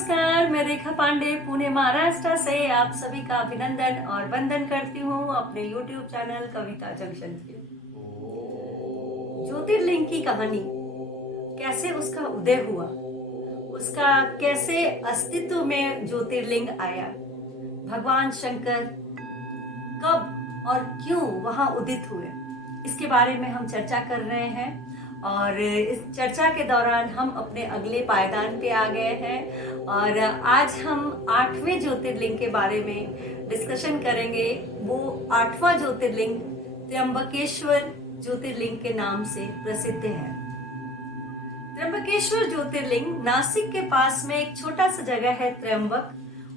नमस्कार, मैं रेखा पांडे पुणे महाराष्ट्र से आप सभी का अभिनंदन और वंदन करती हूँ अपने YouTube चैनल कविता जंक्शन के। ज्योतिर्लिंग की कहानी, कैसे उसका उदय हुआ, उसका कैसे अस्तित्व में ज्योतिर्लिंग आया, भगवान शंकर कब और क्यों वहां उदित हुए, इसके बारे में हम चर्चा कर रहे हैं। और इस चर्चा के दौरान हम अपने अगले पायदान पे आ गए हैं और आज हम 8वें ज्योतिर्लिंग के बारे में डिस्कशन करेंगे। वो 8वां ज्योतिर्लिंग त्र्यंबकेश्वर ज्योतिर्लिंग के नाम से प्रसिद्ध है। त्र्यंबकेश्वर ज्योतिर्लिंग नासिक के पास में एक छोटा सा जगह है त्र्यंबक,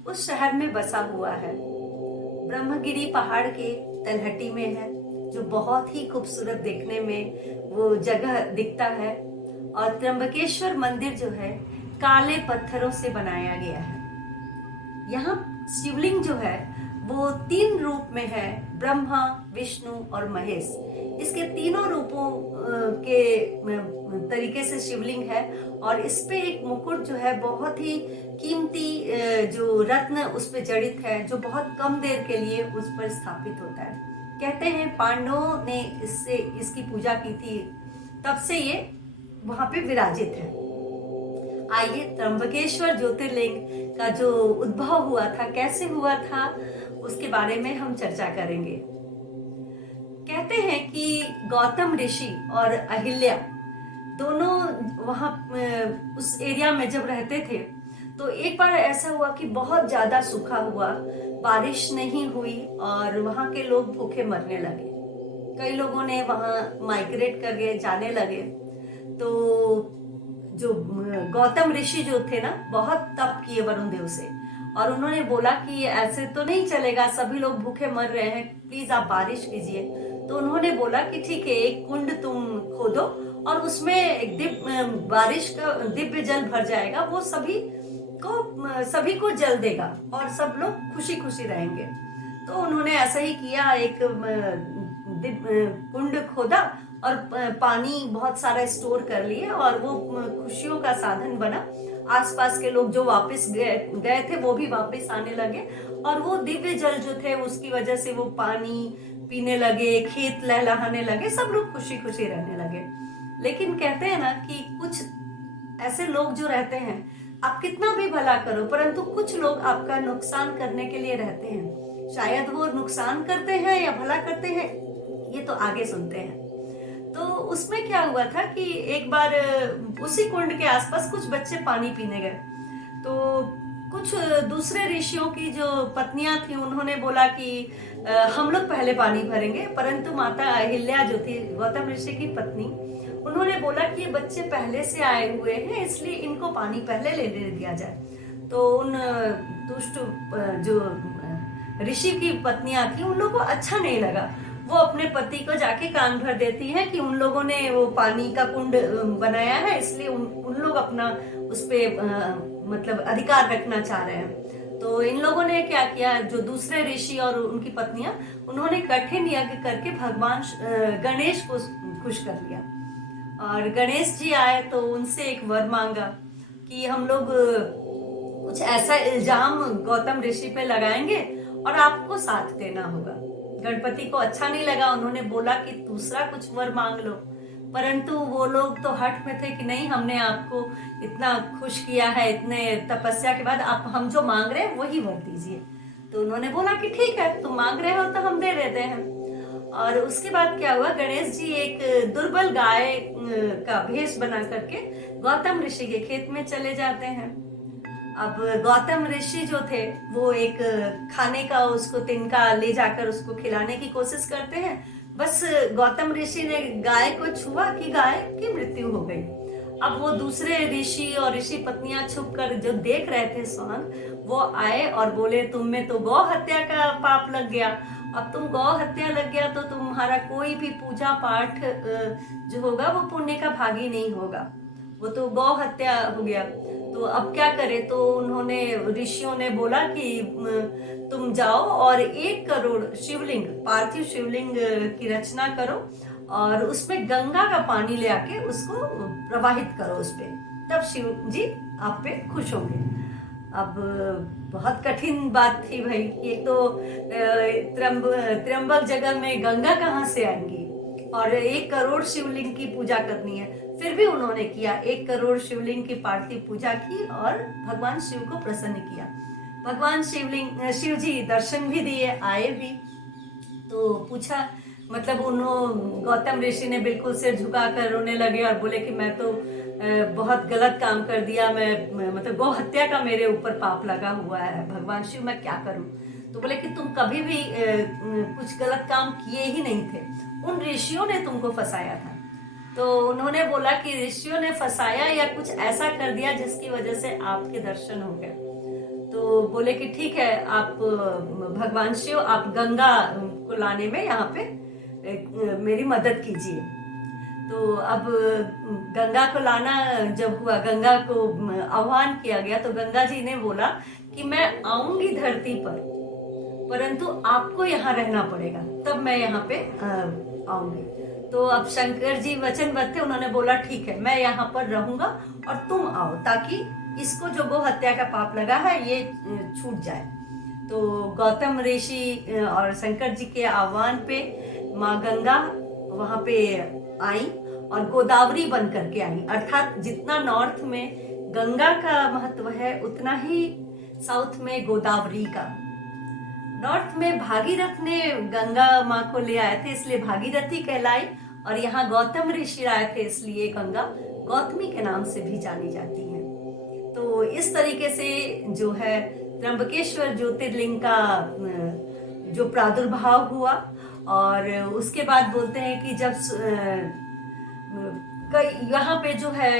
उस शहर में बसा हुआ है। ब्रह्मगिरी पहाड़ के तलहटी में है, जो बहुत ही खूबसूरत देखने में वो जगह दिखता है। और त्र्यंबकेश्वर मंदिर जो है काले पत्थरों से बनाया गया है। यहाँ शिवलिंग जो है वो 3 रूप में है, ब्रह्मा, विष्णु और महेश। इसके तीनों रूपों के तरीके से शिवलिंग है और इस पे एक मुकुट जो है बहुत ही कीमती जो रत्न उस पे जड़ित है, जो बहुत कम देर के लिए उस पर स्थापित होता है। कहते हैं पांडवों ने इसकी पूजा की थी, तब से ये वहां पे विराजित है। आइए त्र्यंबकेश्वर ज्योतिर्लिंग का जो उद्भव हुआ था, कैसे हुआ था, उसके बारे में हम चर्चा करेंगे। कहते हैं कि गौतम ऋषि और अहिल्या दोनों वहां उस एरिया में जब रहते थे, तो एक बार ऐसा हुआ कि बहुत ज्यादा सूखा हुआ, बारिश नहीं हुई और वहां के लोग भूखे मरने लगे। कई लोगों ने वहां माइग्रेट कर गए, जाने लगे। तो जो गौतम ऋषि जो थे ना, बहुत तप किए वरुण देव से, और उन्होंने बोला कि ऐसे तो नहीं चलेगा, सभी लोग भूखे मर रहे हैं, प्लीज आप बारिश कीजिए। तो उन्होंने बोला कि ठीक है, एक कुंड तुम खोदो और उसमें एक बारिश का दिव्य जल भर जाएगा, वो सभी को जल देगा और सब लोग खुशी खुशी रहेंगे। तो उन्होंने ऐसा ही किया, एक कुंड खोदा और पानी बहुत सारा स्टोर कर लिए और वो खुशियों का साधन बना। आसपास के लोग जो वापस गए थे वो भी वापस आने लगे और वो दिव्य जल जो थे उसकी वजह से वो पानी पीने लगे, खेत लहलहाने लगे, सब लोग खुशी खुशी रहने लगे। लेकिन कहते हैं ना कि कुछ ऐसे लोग जो रहते हैं, आप कितना भी भला करो परंतु कुछ लोग आपका नुकसान करने के लिए रहते हैं। शायद वो नुकसान करते हैं या भला करते हैं, ये तो आगे सुनते हैं। तो उसमें क्या हुआ था कि एक बार उसी कुंड के आसपास कुछ बच्चे पानी पीने गए। तो कुछ दूसरे ऋषियों की जो पत्नियां थी, उन्होंने बोला कि हम लोग पहले पानी भरेंगे, परंतु माता अहिल्या जो थी गौतम ऋषि की पत्नी, उन्होंने बोला कि ये बच्चे पहले से आए हुए हैं, इसलिए इनको पानी पहले ले दिया जाए। तो उन दुष्ट जो ऋषि की पत्नियां थी, उन लोगों को अच्छा नहीं लगा। वो अपने पति को जाके कान भर देती है कि उन लोगों ने वो पानी का कुंड बनाया है, इसलिए उन लोग अपना उस पे मतलब अधिकार रखना चाह रहे हैं। तो इन लोगों ने क्या किया, जो दूसरे ऋषि और उनकी पत्नियां, उन्होंने कठिन यज्ञ करके भगवान गणेश को खुश कर लिया। और गणेश जी आए तो उनसे एक वर मांगा कि हम लोग कुछ ऐसा इल्जाम गौतम ऋषि पे लगाएंगे और आपको साथ देना होगा। गणपति को अच्छा नहीं लगा, उन्होंने बोला कि दूसरा कुछ वर मांग लो, परंतु वो लोग तो हट में थे कि नहीं, हमने आपको इतना खुश किया है, इतने तपस्या के बाद आप हम जो मांग रहे हैं वही वर दीजिए। तो उन्होंने बोला कि ठीक है, तुम मांग रहे हो तो हम दे देते हैं। और उसके बाद क्या हुआ, गणेश जी एक दुर्बल गाय का भेष बना करके गौतम ऋषि के खेत में चले जाते हैं। अब गौतम ऋषि जो थे वो एक खाने का उसको तिनका ले जाकर उसको खिलाने की कोशिश करते हैं। बस गौतम ऋषि ने गाय को छुआ कि गाय की मृत्यु हो गई। अब वो दूसरे ऋषि और ऋषि पत्नियां छुप कर जो देख रहे थे स्वांग, वो आए और बोले तुम में तो गौ हत्या का पाप लग गया। अब तुम गौ हत्या लग गया तो तुम्हारा कोई भी पूजा पाठ जो होगा वो पुण्य का भागी नहीं होगा, वो तो गौ हत्या हो गया। तो अब क्या करें, तो उन्होंने ऋषियों ने बोला कि तुम जाओ और 1 करोड़ शिवलिंग, पार्थिव शिवलिंग की रचना करो और उसमें गंगा का पानी ले आके उसको प्रवाहित करो उस पे, तब शिव जी आप पे खुश होंगे। अब बहुत कठिन बात थी भाई। एक तो त्र्यंबक जगह में गंगा कहाँ से आएंगी, और 1 करोड़ शिवलिंग की पूजा करनी है। फिर भी उन्होंने किया, 1 करोड़ शिवलिंग की पार्थिव पूजा की और भगवान शिव को प्रसन्न किया। भगवान शिव जी दर्शन भी दिए, आए भी। तो पूछा, मतलब उन्होंने गौतम ऋषि ने बिल्कुल सिर झुका कर रोने लगे और बोले कि मैं तो बहुत गलत काम कर दिया, मतलब गौ हत्या का मेरे ऊपर पाप लगा हुआ है, भगवान शिव मैं क्या करूं। तो बोले कि तुम कभी भी कुछ गलत काम किए ही नहीं थे, उन ऋषियों ने तुमको फंसाया था। तो उन्होंने बोला कि ऋषियों ने फंसाया या कुछ ऐसा कर दिया जिसकी वजह से आपके दर्शन हो गए। तो बोले कि ठीक है, आप भगवान शिव आप गंगा को लाने में यहाँ पे मेरी मदद कीजिए। तो अब गंगा को लाना जब हुआ, गंगा को आह्वान किया गया, तो गंगा जी ने बोला कि मैं आऊंगी धरती पर, परंतु आपको यहाँ रहना पड़ेगा, तब मैं यहाँ पे आऊंगी। तो अब शंकर जी वचनबद्ध थे, उन्होंने बोला ठीक है, मैं यहाँ पर रहूंगा और तुम आओ, ताकि इसको जो गो हत्या का पाप लगा है ये छूट जाए। तो गौतम ऋषि और शंकर जी के आह्वान पे माँ गंगा वहां पे आई और गोदावरी बन करके आई। अर्थात जितना नॉर्थ में गंगा का महत्व है, उतना ही साउथ में गोदावरी का। नॉर्थ में भागीरथ ने गंगा माँ को ले आए थे, इसलिए भागीरथी कहलाई, और यहाँ गौतम ऋषि आए थे, इसलिए गंगा गौतमी के नाम से भी जानी जाती है। तो इस तरीके से जो है त्र्यंबकेश्वर ज्योतिर्लिंग का जो प्रादुर्भाव हुआ। और उसके बाद बोलते हैं कि जब यहाँ पे जो है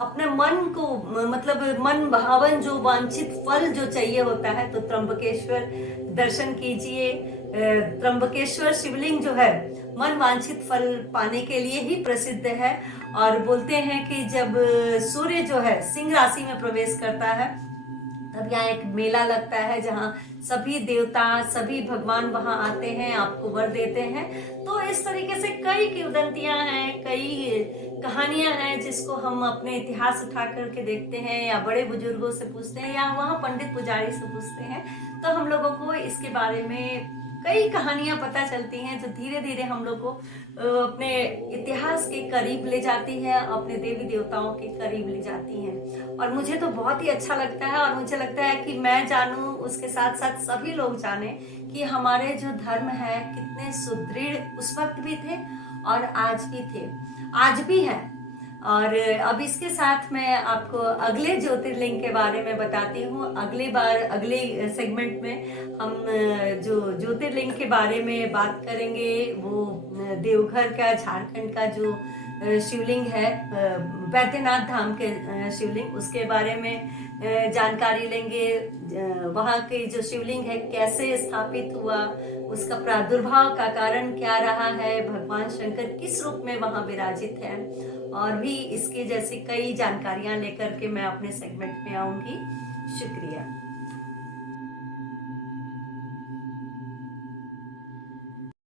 अपने मन को, मतलब मन भावन जो वांछित फल जो चाहिए होता है, तो त्र्यंबकेश्वर दर्शन कीजिए। त्र्यंबकेश्वर शिवलिंग जो है मन वांछित फल पाने के लिए ही प्रसिद्ध है। और बोलते हैं कि जब सूर्य जो है सिंह राशि में प्रवेश करता है, तब यहाँ एक मेला लगता है जहाँ सभी देवता सभी भगवान वहां आते हैं, आपको वर देते हैं। तो इस तरीके से कई किंवदंतियां हैं, कई कहानियां हैं जिसको हम अपने इतिहास उठा करके देखते हैं, या बड़े बुजुर्गों से पूछते हैं, या वहाँ पंडित पुजारी से पूछते हैं, तो हम लोगों को इसके बारे में कई कहानियां पता चलती हैं, जो धीरे धीरे हम लोग को अपने इतिहास के करीब ले जाती है, अपने देवी देवताओं के करीब ले जाती हैं। और मुझे तो बहुत ही अच्छा लगता है, और मुझे लगता है कि मैं जानूं, उसके साथ साथ सभी लोग जाने कि हमारे जो धर्म है कितने सुदृढ़ उस वक्त भी थे और आज भी थे, आज भी है। और अब इसके साथ मैं आपको अगले ज्योतिर्लिंग के बारे में बताती हूँ। अगली बार अगले सेगमेंट में हम जो ज्योतिर्लिंग के बारे में बात करेंगे, वो देवघर का, झारखंड का जो शिवलिंग है, बैद्यनाथ धाम के शिवलिंग, उसके बारे में जानकारी लेंगे। वहाँ के जो शिवलिंग है कैसे स्थापित हुआ, उसका प्रादुर्भाव का कारण क्या रहा है, भगवान शंकर किस रूप में वहाँ विराजित है, और भी इसके जैसे कई जानकारियां लेकर के मैं अपने सेगमेंट में आऊंगी। शुक्रिया।